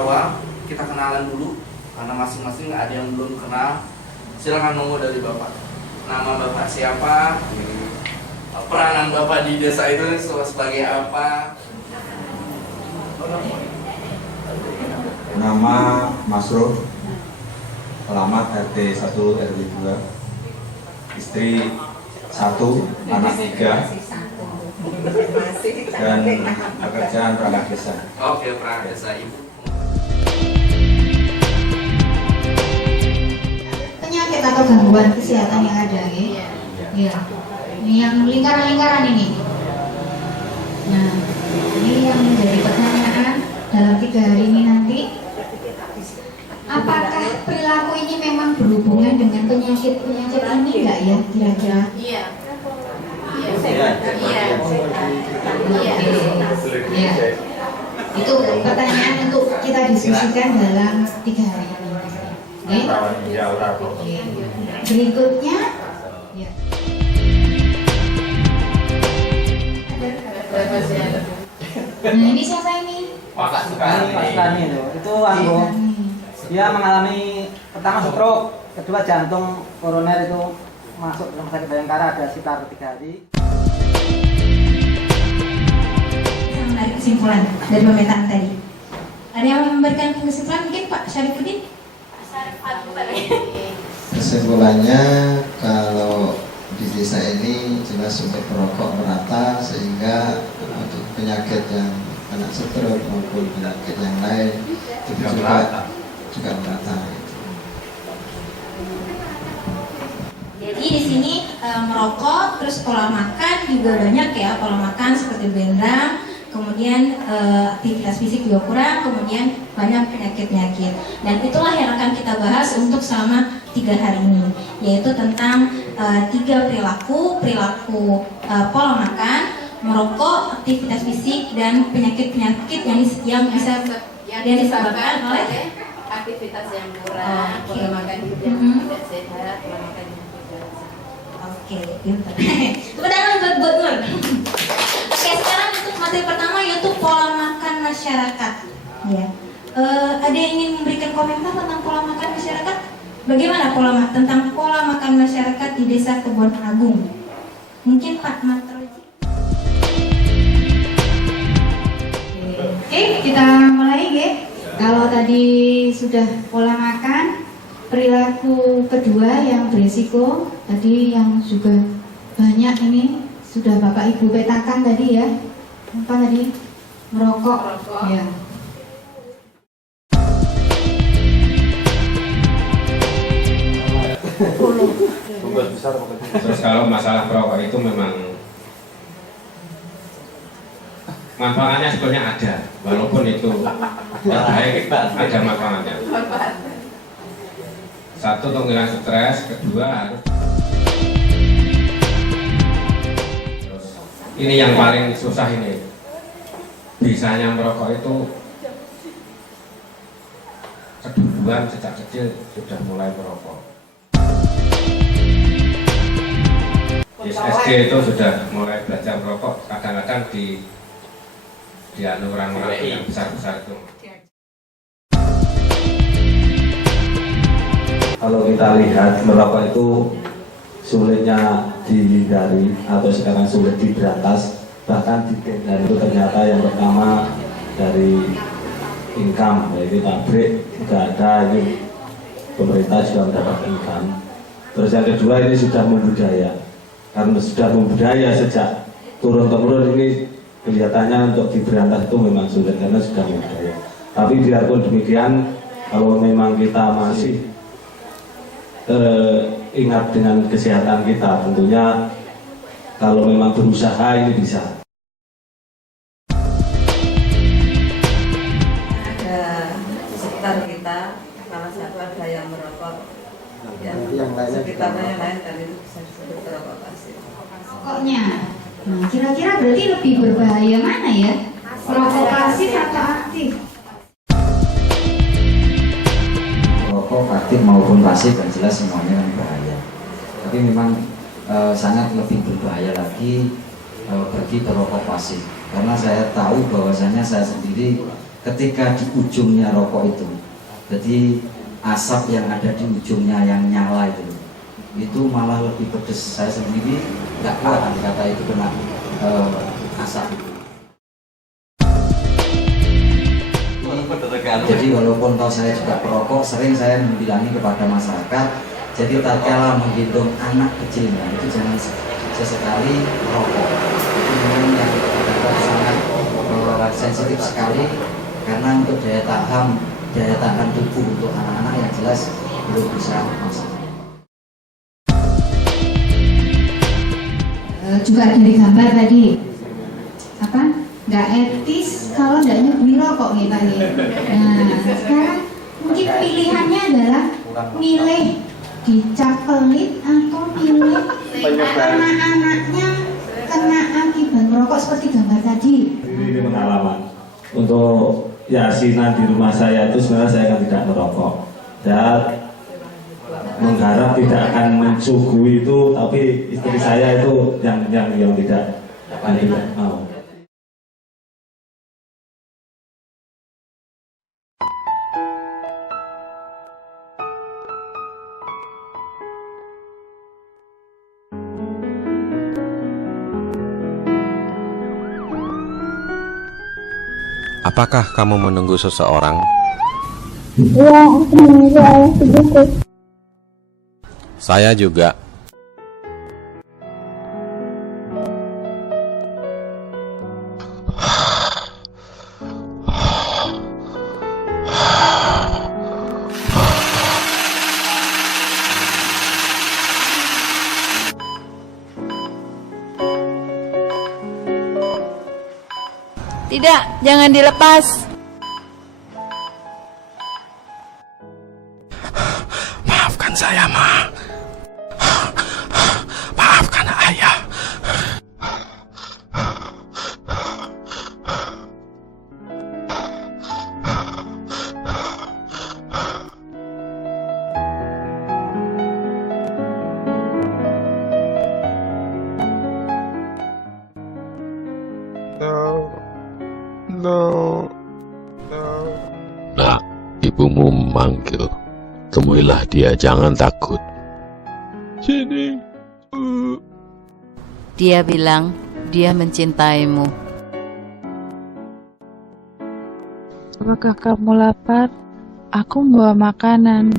awal kita kenalan dulu karena masing-masing ada yang belum kenal. Silakan nunggu dari Bapak. Nama Bapak siapa? Peranan Bapak di desa itu sebagai apa? Nama Masrur, alamat RT 1 RW 2, istri 1, anak 3, dan pekerjaan perangkat desa. Oke, perangkat desa. Ibu. Penyakit atau gangguan kesehatan yang ada, ya? Iya. Ini yang lingkaran-lingkaran ini. Nah, ini yang menjadi pertanyaan dalam 3 hari ini nanti. Apakah perilaku ini memang berhubungan dengan penyakit-penyakit ini enggak ya kira-kira? Iya. Iya. Itu pertanyaan untuk kita diskusikan dalam 3 hari ini. Oke. Berikutnya, ya. Nah, ini siapa ini? Pak Sukani itu anggo. Dia mengalami pertama stroke, kedua jantung koroner itu masuk rumah sakit Bayangkara ada sekitar 3 hari. Saya menarik kesimpulan dari pemetaan tadi. Ada yang memberikan kesimpulan mungkin Pak Syarifuddin? Kesimpulannya kalau di desa ini jelas untuk perokok merata sehingga untuk penyakit yang kena stroke maupun penyakit yang lain itu juga merata. Jadi di sini merokok, terus pola makan juga banyak ya, pola makan seperti berendam, kemudian aktivitas fisik juga kurang, kemudian banyak penyakit-penyakit. Dan itulah yang akan kita bahas untuk selama 3 hari ini, yaitu tentang 3 perilaku pola makan, merokok, aktivitas fisik, dan penyakit-penyakit yang bisa disebabkan oleh aktivitas yang kurang, pola makan hidup yang tidak sehat, pola makan yang tidak sehat. Oke, pintar. Tepuk tangan buat Nur. Oke, sekarang untuk materi pertama yaitu pola makan masyarakat. Ya. Ada yang ingin memberikan komentar tentang pola makan masyarakat? Bagaimana tentang pola makan masyarakat di Desa Kebon Agung? Mungkin Pak Matroji. Oke, kita mulai ya. Kalau tadi sudah pola makan, perilaku kedua yang berisiko tadi yang juga banyak ini sudah Bapak Ibu petakan tadi ya. Apa tadi? Merokok. Ya. Terus kalau masalah perokok itu memang manfaatnya sebenarnya ada, walaupun itu baik ada manfaatnya. Satu untuk menghilangkan stres, kedua harus. Terus ini yang paling susah ini, bisanya merokok itu keduluan sejak kecil sudah mulai merokok. SD itu sudah mulai belajar merokok, kadang-kadang di orang-orang yang besar-besar itu. Kalau kita lihat merokok itu sulitnya dihindari atau sekarang sulit diberantas, bahkan di dan itu ternyata yang pertama dari income, yaitu pabrik juga ada, ini pemerintah juga mendapat income. Terus yang kedua ini sudah membudaya, karena sudah membudaya sejak turun-temurun ini kelihatannya untuk diberantas itu memang sulit karena sudah membudaya. Tapi biarpun demikian, kalau memang kita masih ingat dengan kesehatan kita, tentunya kalau memang berusaha ini bisa. Ada di sekitar kita salah satu ada yang merokok, yang sekitarnya yang lain tadi itu bisa disebut perokok pasif. Rokoknya. Nah, kira-kira berarti lebih berbahaya mana ya? Merokok pasif atau aktif? Merokok aktif maupun pasif kan jelas semuanya kan bahaya. Tapi memang sangat lebih berbahaya lagi bagi perokok pasif. Karena saya tahu bahwasanya saya sendiri ketika di ujungnya rokok jadi asap yang ada di ujungnya yang nyala itu malah lebih pedes. Saya sendiri nggak kuat kata itu kena asap. Jadi walaupun tahu saya juga perokok, sering saya membilangi kepada masyarakat, jadi tatkala menggendong anak kecil, itu jangan sesekali merokok. Itu memang yang sangat sensitif sekali, karena untuk daya tahan tubuh untuk anak-anak yang jelas belum bisa masuk. Juga dari gambar tadi apa nggak etis kalau nggak nyuguhi rokok nih Pak. Nah sekarang mungkin pilihannya adalah milih dicap pelit atau milih anak-anaknya kena akibat merokok seperti gambar tadi. Ini pengalaman untuk yasinan di rumah saya itu sebenarnya saya kan tidak merokok. Saya mengharap tidak akan mensuguhi itu, tapi istri saya itu yang tidak mau. Apakah kamu menunggu seseorang? Ya, aku menunggu ayah ibuku. Saya juga. Tidak, jangan dilepas. Maafkan saya, Ma. Maafkan ayah. Nak, ibumu memanggil. Temuilah dia, jangan takut. Sini. Dia bilang dia mencintaimu. Apakah kamu lapar? Aku membawa makanan.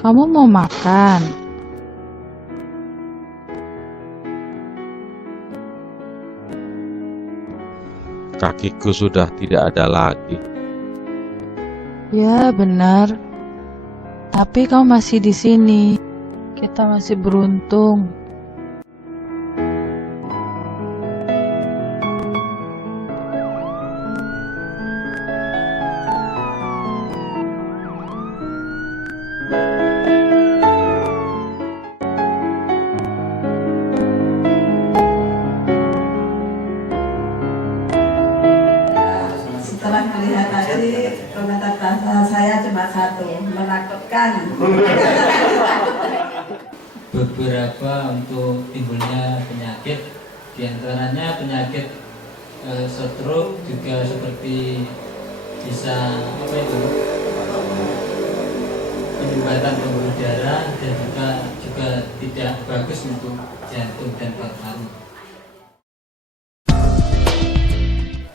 Kamu mau makan? Kakiku sudah tidak ada lagi. Ya, benar. Tapi kau masih di sini. Kita masih beruntung. Setelah melihat tadi, komentar bahasa saya cuma satu, menakutkan. Beberapa untuk timbulnya penyakit, diantaranya penyakit stroke juga seperti bisa penyumbatan pembuluh darah dan juga tidak bagus untuk jantung dan paru-paru.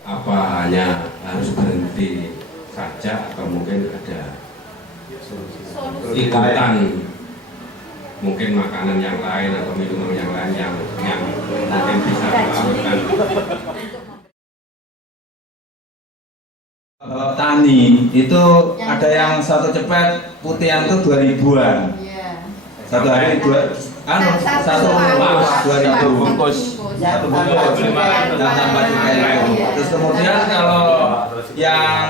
Apa hanya harus berhenti saja atau mungkin ada ikutan mungkin makanan yang lain atau minuman yang lain yang mungkin bisa melakukan. Kalau tani itu ada yang satu cepet putihan itu 2000-an. Satu hari satu bungkus 2000 bungkus. Satu bungkus 5 dan tambah cukai itu. Terus kemudian kalau yang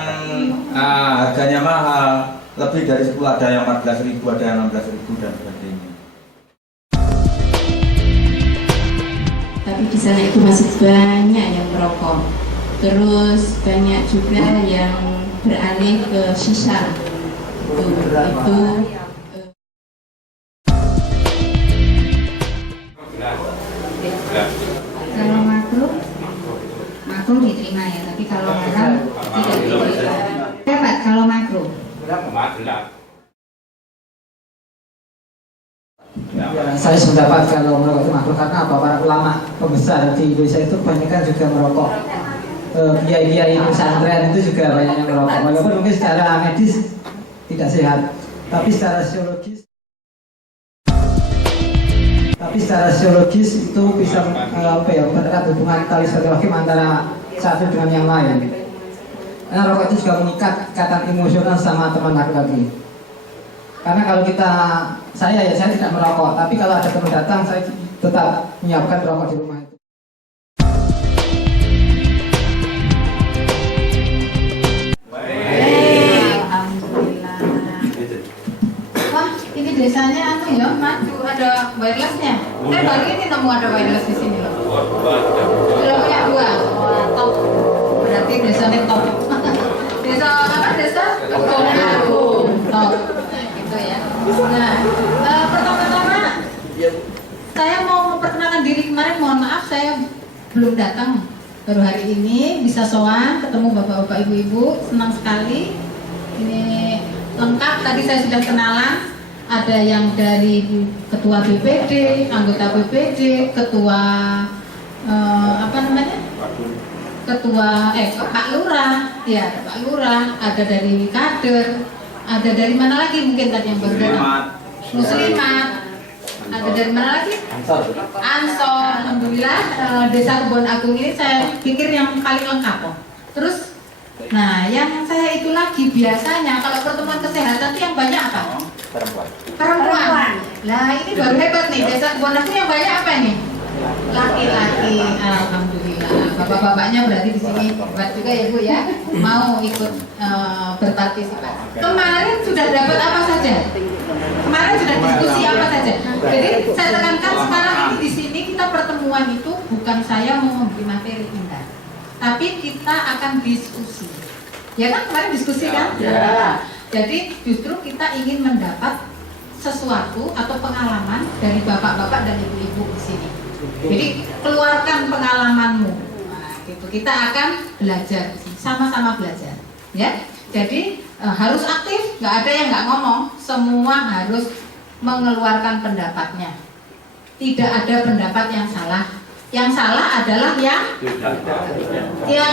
harganya mahal lebih dari 10, ada yang 14.000, ada yang 16.000 dan sebagainya. Tapi di sana itu masih banyak yang merokok. Terus banyak juga yang beralih ke shisha. Itu kalau makruh diterima ya, tapi kalau haram tidak makro. Ya, saya sependapat kalau merokok itu makruh karena apa? Para ulama pembesar di Indonesia itu kebanyakan juga merokok. Kiai-kiai pesantren itu juga banyak yang merokok. Walaupun mungkin secara medis tidak sehat, tapi secara sosiologis itu bisa mempererat hubungan tali silaturahim antara satu dengan yang lain. Karena rokok itu juga mengikat ikatan emosional sama teman laki-laki. Karena kalau saya tidak merokok, tapi kalau ada teman datang saya tetap menyiapkan rokok di rumah itu. Alhamdulillah. Wah, ini desanya ya maju, ada wirelessnya. Saya baru ini nemu ada wireless di sini loh. Sudah punya 2. Wah, top. Berarti desanya top. Desa apa? Desa Kebon Agung. Top. Ya. Nah, pertama-tama saya mau memperkenalkan diri. Kemarin mohon maaf saya belum datang, baru hari ini bisa sowan ketemu bapak-bapak ibu-ibu, senang sekali. Ini lengkap, tadi saya sudah kenalan, ada yang dari ketua BPD, anggota BPD, ketua ketua Pak Lurah, ya Pak Lurah, ada dari kader. Ada dari mana lagi mungkin tadi yang baru datang? Muslimat. Ada dari mana lagi? Ansor. Alhamdulillah Desa Kebon Agung ini saya pikir yang paling lengkap kok. Terus, nah yang saya itu lagi biasanya kalau pertemuan kesehatan itu yang banyak apa? Perempuan. Nah ini baru hebat nih, Desa Kebon Agung yang banyak apa nih? Laki-laki. Alhamdulillah. Bapak-bapaknya berarti di sini hebat juga ya Bu ya, mau ikut berpartisipasi. Kemarin sudah dapat apa saja? Kemarin sudah diskusi apa saja? Jadi saya tekankan sekarang ini di sini kita pertemuan itu bukan saya mau memberi materi indah, tapi kita akan diskusi. Ya kan kemarin diskusi kan? Ya. Jadi justru kita ingin mendapat sesuatu atau pengalaman dari bapak-bapak dan ibu-ibu di sini. Jadi keluarkan pengalamanmu. Nah, gitu. Kita akan belajar, sama-sama belajar, ya. Jadi harus aktif, nggak ada yang nggak ngomong. Semua harus mengeluarkan pendapatnya. Tidak ada pendapat yang salah. Yang salah adalah yang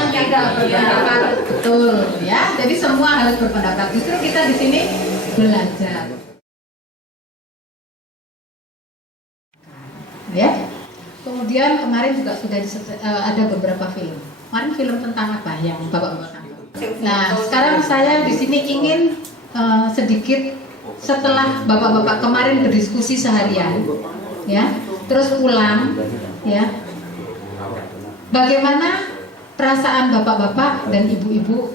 tidak berpendapat, betul, ya. Jadi semua harus berpendapat. Justru kita di sini belajar, ya. Kemudian kemarin juga sudah ada beberapa film. Kemarin film tentang apa yang bapak-bapak nonton? Nah, sekarang saya di sini ingin sedikit setelah bapak-bapak kemarin berdiskusi seharian, ya, terus pulang, ya. Bagaimana perasaan bapak-bapak dan ibu-ibu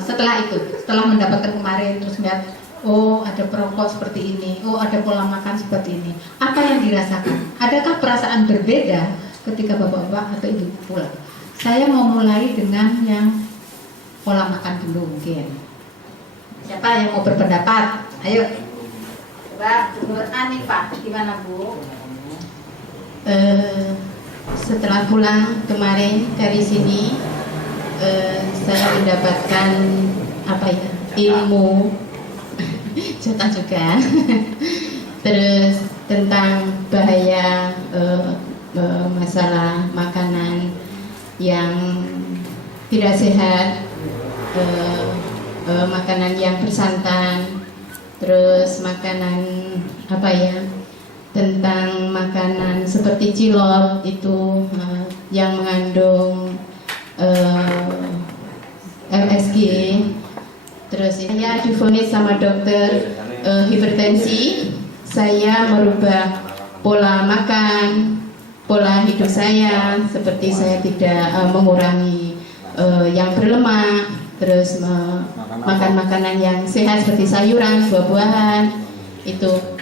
setelah itu, setelah mendapatkan kemarin terus lihat, oh ada perokok seperti ini, oh ada pola makan seperti ini. Apa yang dirasakan? Adakah perasaan berbeda ketika bapak-bapak atau ibu pulang? Saya mau mulai dengan yang pola makan dulu mungkin. Siapa yang mau berpendapat? Ayo. Coba Bu Anifah, gimana Bu? Setelah pulang kemarin dari sini, saya mendapatkan ilmu contoh juga terus tentang bahaya masalah makanan yang tidak sehat, makanan yang bersantan, terus makanan tentang makanan seperti cilok itu yang mengandung MSG. Terus saya divonis sama dokter hipertensi. Saya merubah pola makan, pola hidup saya, seperti saya tidak mengurangi yang berlemak, terus makan makanan yang sehat seperti sayuran, buah-buahan itu.